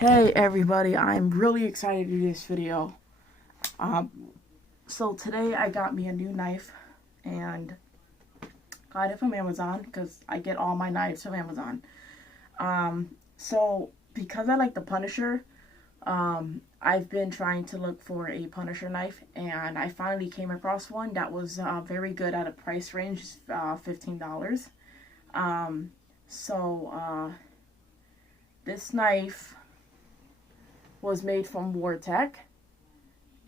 Hey everybody, I'm really excited to do this video. So today I got me a new knife and got it from Amazon because I get all my knives from Amazon. So because I like the Punisher, I've been trying to look for a Punisher knife and I finally came across one that was very good at a price range, $15. Um, so this knife was made from Vortech,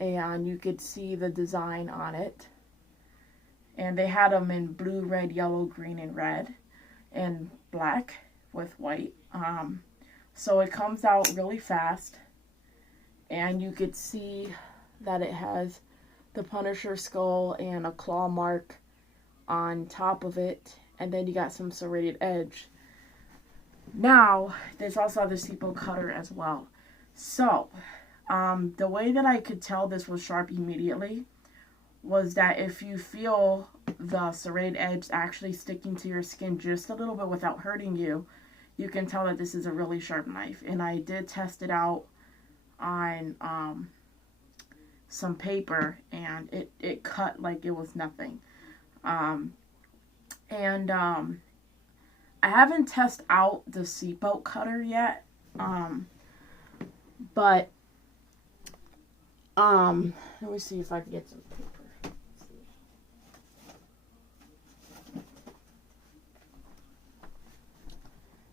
and you could see the design on it. And they had them in blue, red, yellow, green, and red, and black with white. So it comes out really fast, and you could see that it has the Punisher skull and a claw mark on top of it, and then you got some serrated edge. Now, there's also the sepal cutter as well. So, the way that I could tell this was sharp immediately was that if you feel the serrated edge actually sticking to your skin just a little bit without hurting you, you can tell that this is a really sharp knife. And I did test it out on some paper, and it cut like it was nothing. I haven't tested out the seatbelt cutter yet, but let me see if I can get some paper.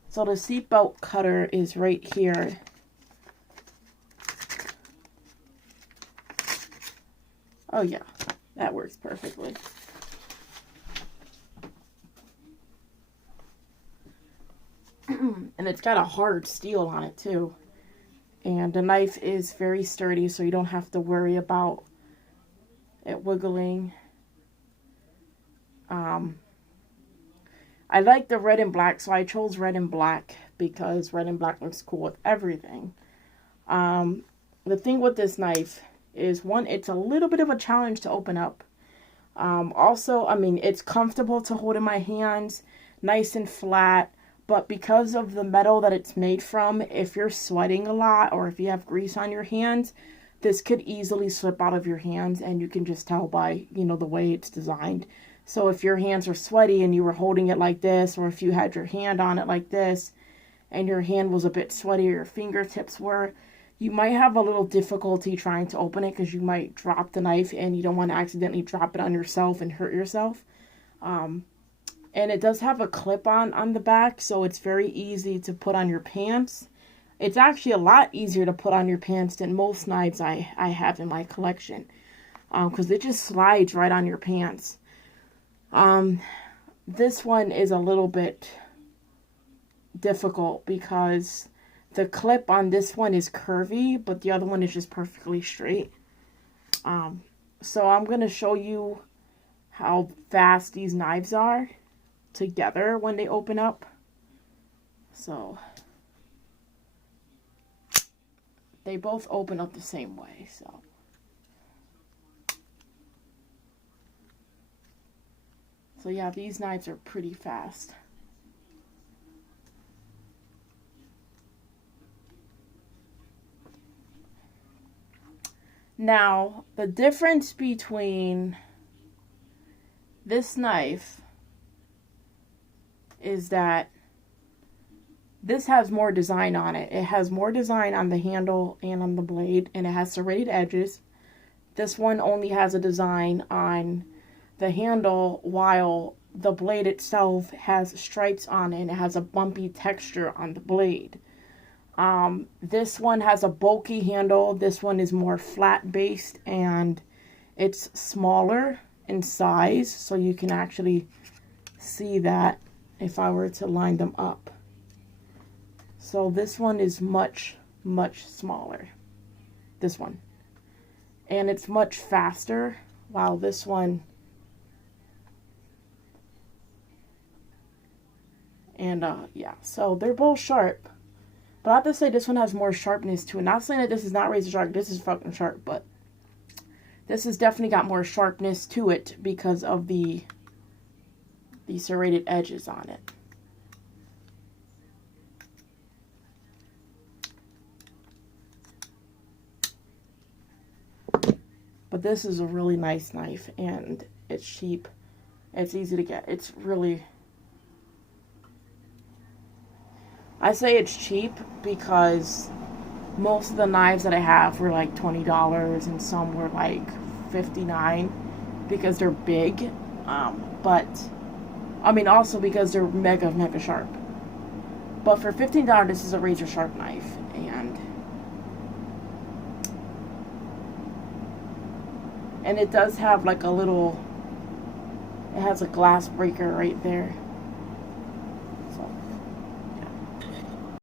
So the seatbelt cutter is right here. Oh yeah, that works perfectly. And it's got a hard steel on it too. And the knife is very sturdy, so you don't have to worry about it wiggling. I like the red and black, so I chose red and black because red and black looks cool with everything. The thing with this knife is, one, it's a little bit of a challenge to open up. Also, I mean, it's comfortable to hold in my hands, nice and flat. But because of the metal that it's made from, if you're sweating a lot or if you have grease on your hands, this could easily slip out of your hands, and you can just tell by, the way it's designed. So if your hands are sweaty and you were holding it like this, or if you had your hand on it like this and your hand was a bit sweaty or your fingertips were, you might have a little difficulty trying to open it because you might drop the knife and you don't want to accidentally drop it on yourself and hurt yourself. And it does have a clip on the back, so it's very easy to put on your pants. It's actually a lot easier to put on your pants than most knives I have in my collection, because it just slides right on your pants. This one is a little bit difficult because the clip on this one is curvy, but the other one is just perfectly straight. So I'm going to show you how fast these knives are together when they open up. So they both open up the same way. So yeah, these knives are pretty fast. Now, the difference between this knife is that this has more design on it. It has more design on the handle and on the blade, and it has serrated edges. This one only has a design on the handle, while the blade itself has stripes on it and it has a bumpy texture on the blade. This one has a bulky handle. This one is more flat based, and it's smaller in size, so you can actually see that if I were to line them up. So this one is much, much smaller. This one. And it's much faster, while this one, and yeah, so they're both sharp. But I have to say this one has more sharpness to it. Not saying that this is not razor sharp, this is fucking sharp, but this has definitely got more sharpness to it because of the serrated edges on it. But this is a really nice knife, and it's cheap. It's easy to get. It's really... I say it's cheap because most of the knives that I have were like $20 and some were like $59 because they're big. But, I mean, also because they're mega, mega sharp. But for $15, this is a razor sharp knife. And it does have like a little, it has a glass breaker right there.